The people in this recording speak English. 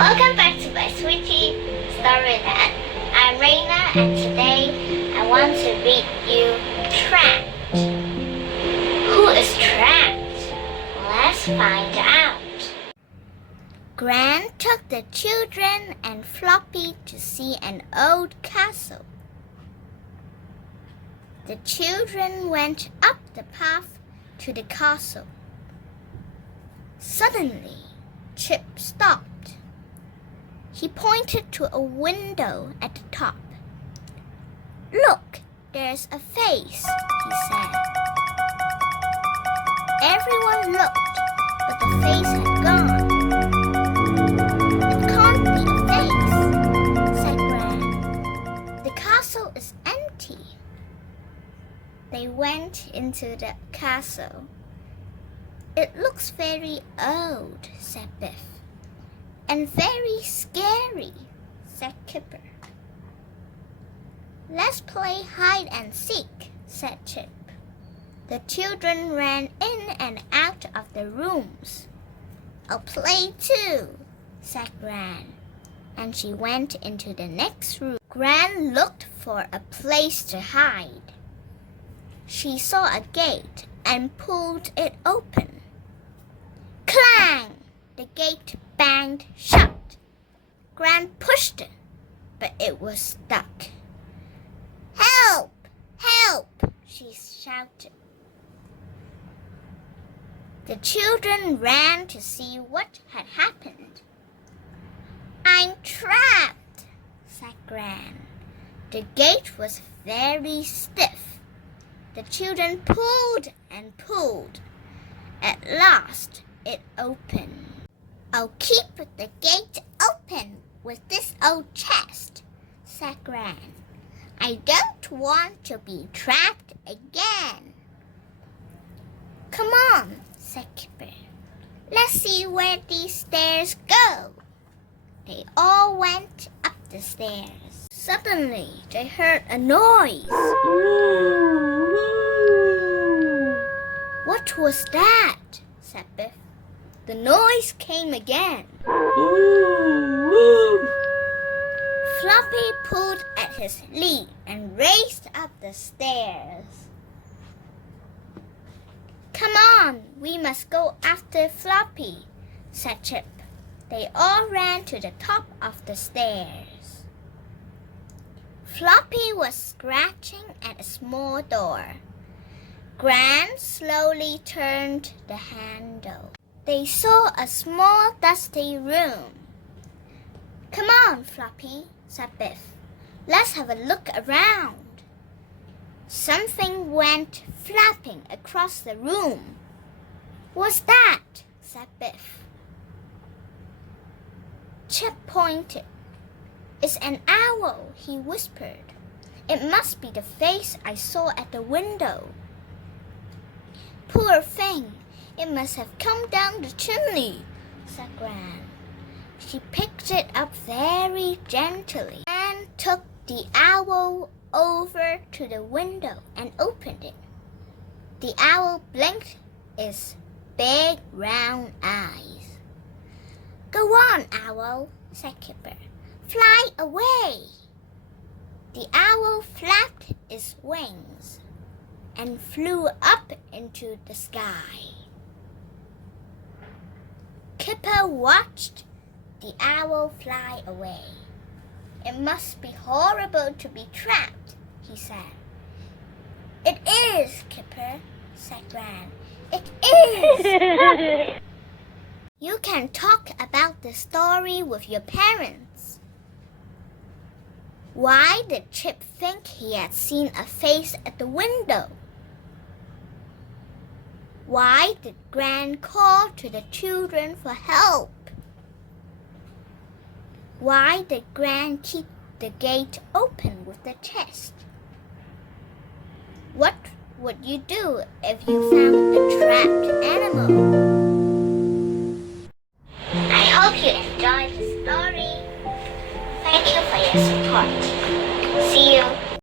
Welcome back to my sweetie Storyland. I'm Reyna and today I want to read you Trapped. Who is trapped? Let's find out. Gran took the children and Floppy to see an old castle. The children went up the path to the castle. Suddenly, Chip stopped. He pointed to a window at the top. "Look, there's a face," he said. Everyone looked, but the face had gone. "It can't be a face," said Gran. "The castle is empty." They went into the castle. "It looks very old," said Biff. "And very scary," said Kipper. "Let's play hide and seek," said Chip. The children ran in and out of the rooms. "I'll play too," said Gran, and she went into the next room. Gran looked for a place to hide. She saw a gate and pulled it open. Clang! The gate banged shut. Gran pushed it, but it was stuck. "Help! Help!" she shouted. The children ran to see what had happened. "I'm trapped," said Gran. The gate was very stiff. The children pulled and pulled. At last, it opened. "I'll keep the gate open with this old chest," said Gran. "I don't want to be trapped again." "Come on," said Kipper. "Let's see where these stairs go." They all went up the stairs. Suddenly, they heard a noise. "What was that?" said Biff. The noise came again. Floppy pulled at his lead and raced up the stairs. "Come on, we must go after Floppy," said Chip. They all ran to the top of the stairs. Floppy was scratching at a small door. Gran slowly turned the handle. They saw a small dusty room. "Come on, Floppy," said Biff. "Let's have a look around." Something went flapping across the room. "What's that?" said Biff. Chip pointed. "It's an owl," he whispered. "It must be the face I saw at the window." "Poor thing, it must have come down the chimney," said Gran. She picked it up very gently and took the owl over to the window and opened it. The owl blinked its big round eyes. "Go on, owl," said Kipper. "Fly away." The owl flapped its wings and flew up into the sky. Kipper watched the owl fly away. "It must be horrible to be trapped," he said. "It is, Kipper," said Gran. "It is." You can talk about the story with your parents. Why did Chip think he had seen a face at the window? Why did Gran call to the children for help? Why did Gran keep the gate open with the chest? What would you do if you found a trapped animal?